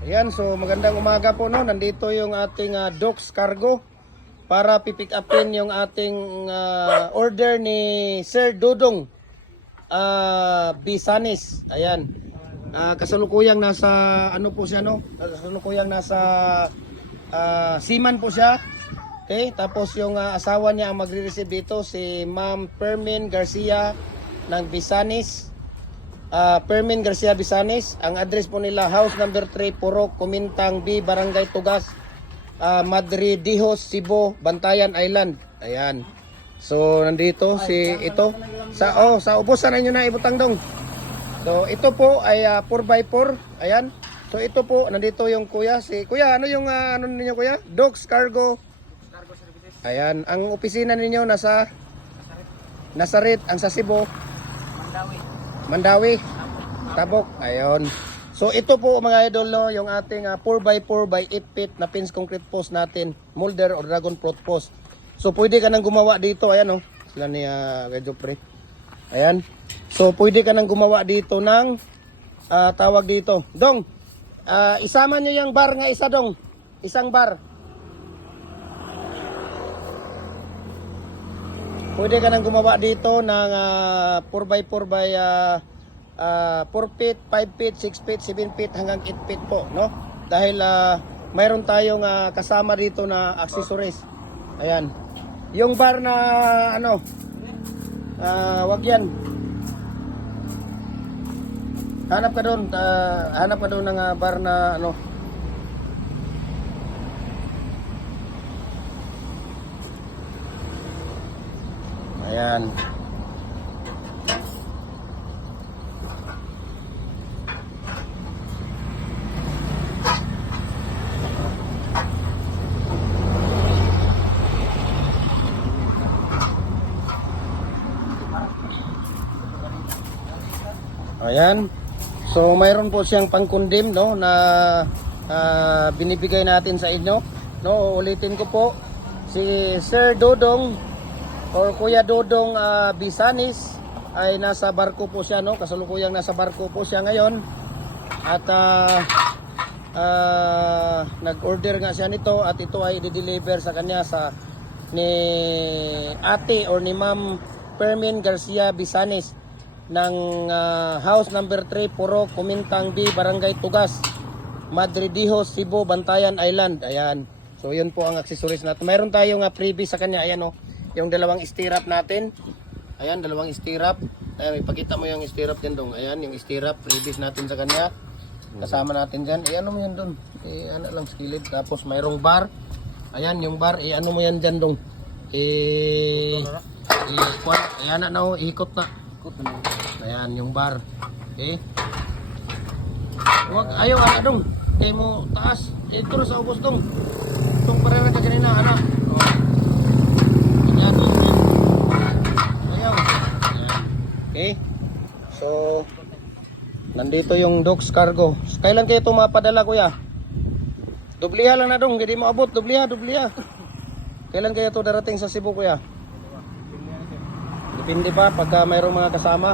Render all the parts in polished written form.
Ayan, so magandang umaga po no. Nandito yung ating Docs Cargo para pipick upin yung ating order ni Sir Dodong Bisanis. Ayan. Kasalukuyang nasa ano po siya no? Kasalukuyang nasa Seaman po siya. Okay, tapos yung asawa niya ang magre-receive dito si Ma'am Permin Garcia ng Bisanis. Permin Garcia Bisanis. Ang address po nila house number 3 Purok, Kumintang B, Barangay Tugas, Madridijos, Cebu, Bantayan Island. Ayan. So nandito si ito sa ubusan ninyo na ibutang dong. So ito po ay 4x4. Ayan. So ito po nandito yung kuya si kuya ano yung ano ninyo kuya? Docs Cargo. Ayan, ang opisina ninyo nasa Nasarit, ang sa Cebu. Mandawi. Tabok. Ayun. So ito po mga idol no, yung ating 4x4 by 8 feet na pins concrete post natin, molder or dragon fruit post. So pwede ka nang gumawa dito, ayan oh. Sila ni Gadyo Pre. Ayan. So pwede ka nang gumawa dito ng tawag dito. Dong, isama nyo yung bar nga isa dong. Isang bar. Pwede ka nang gumawa dito ng 4x4 by 4 feet, 5 feet, 6 feet, 7 feet hanggang 8 feet po, no? Dahil mayroon tayong kasama dito na accessories. Ayan. Yung bar na ano, wag yan. Hanap ka doon ng bar na ano. Ayan. Ayan. So mayroon po siyang pangkundim no na binibigay natin sa inyo. No, ulitin ko po si Sir Dodong or Kuya Dodong Bisanis ay nasa barko po siya no, kasalukuyang nasa barko po siya ngayon at nag-order nga siya nito at ito ay i-deliver sa kanya sa ni ate or ni Ma'am Permin Garcia Bisanis ng house number 3 Purok, Kumintang B, Barangay Tugas, Madridijos, Cebu, Bantayan Island. Ayan. So yun po ang accessories natin. Mayroon tayong freebie sa kanya. Ayan oh. Yung dalawang stirrup natin. Ayan, dalawang stirrup. Ayan, ipakita mo yung stirrup dyan dong. Ayan, yung stirrup, freebies natin sa kanya. Kasama natin dyan. Ano mo yan dong? Ano lang, skillet. Tapos mayroong bar. Ayan, yung bar. Ano mo yan dyan dong? Ayan na oh, ikot na. Ayan, yung bar. Okay. Huwag, ayaw, dong. Kaya mo taas. Ito na sa ubos dong. Itong parera ka kanina, anak. Okay. So nandito yung Docs Cargo. Kailan kayo ito mapadala kuya? Dubliha lang na dong, hindi mo abot. Dubliha. Kailan kayo ito darating sa Cebu kuya? Depende pa pagka mayroong mga kasama.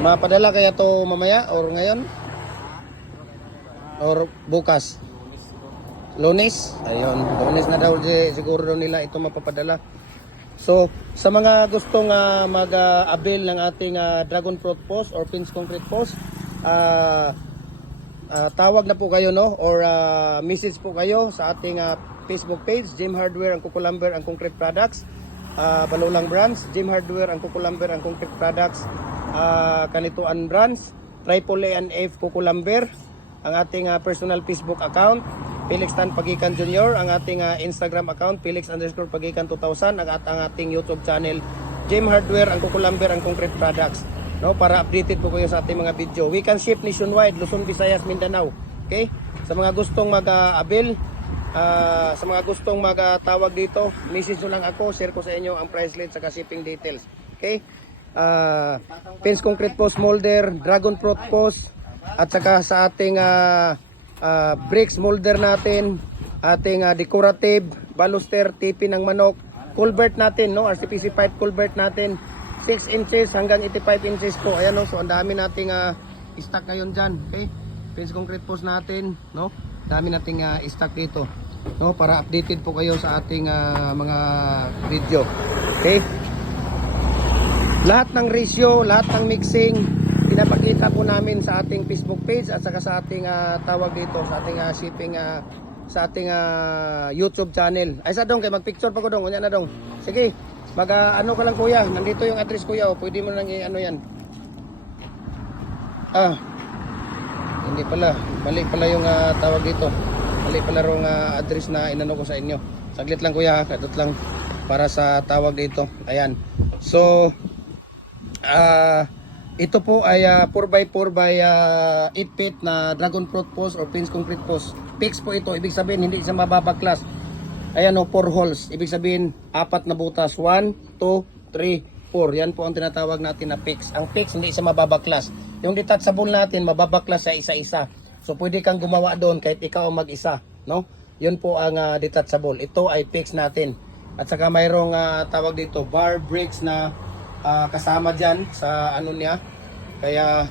Mapadala kaya ito mamaya or ngayon? Or bukas? Lunes? Ayun, Lunes na daw siguro daw nila ito mapapadala. So, sa mga gustong mag-avail ng ating dragon fruit post or pins concrete post, tawag na po kayo no or message po kayo sa ating Facebook page, Jim Hardware ang Kukulamber ang Concrete Products, Balulang Brands, Jim Hardware ang Kukulamber ang Concrete Products, Kanituan Brands, Triple A and F Kukulamber, ang ating personal Facebook account, Felix Tan Pagikan Jr., ang ating Instagram account, Felix_Pagikan 2000, ang ating YouTube channel, Jim Hardware, ang Kukulamber, ang Concrete Products. No, para updated po kayo sa ating mga video. We can ship nationwide, Luzon, Visayas, Mindanao. Okay? Sa mga gustong mag-avail, sa mga gustong mag-tawag dito, message nyo lang ako, share ko sa inyo ang price list sa shipping details. Okay? Pins concrete post molder, dragon fruit post, at saka sa ating bricks molder natin, ating decorative, baluster, tipi ng manok, culvert natin, no? RCPC pipe culvert natin, 6 inches hanggang 85 inches po. Ayan, no? So ang dami nating stock ngayon dyan. Okay? Pins concrete post natin, no? Dami nating stock dito, no? Para updated po kayo sa ating mga video. Okay? Lahat ng ratio, lahat ng mixing, pinapakita po namin sa ating Facebook page at saka sa ating tawag dito, sa ating shipping, sa ating YouTube channel. Ay sa dong, kay magpicture pa ko dong, unya na dong. Sige, ano ka lang kuya, nandito yung address kuya, o pwede mo nang ano yan. Hindi pala, mali pala yung tawag dito. Mali pala yung address na inano ko sa inyo. Saglit lang kuya, kadot lang para sa tawag dito. Ayan. So, ito po ay 4x4 by 8 feet na dragon fruit post or pins concrete post. Fix po ito, ibig sabihin hindi siya mababaklas. Ayan o, 4 holes. Ibig sabihin, 4 na butas. 1, 2, 3, 4. Yan po ang tinatawag natin na fix. Ang fix, hindi siya mababaklas. Yung detachable natin, mababaklas sa isa-isa. So, pwede kang gumawa doon kahit ikaw mag-isa. No? Yun po ang detachable. Ito ay fix natin. At saka mayroong tawag dito, bar bricks na kasama dyan sa ano niya. Kaya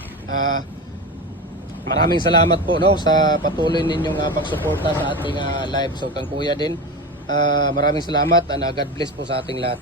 maraming salamat po, no, sa patuloy ninyong pagsuporta sa ating live. So kang kuya din, maraming salamat and God bless po sa ating lahat.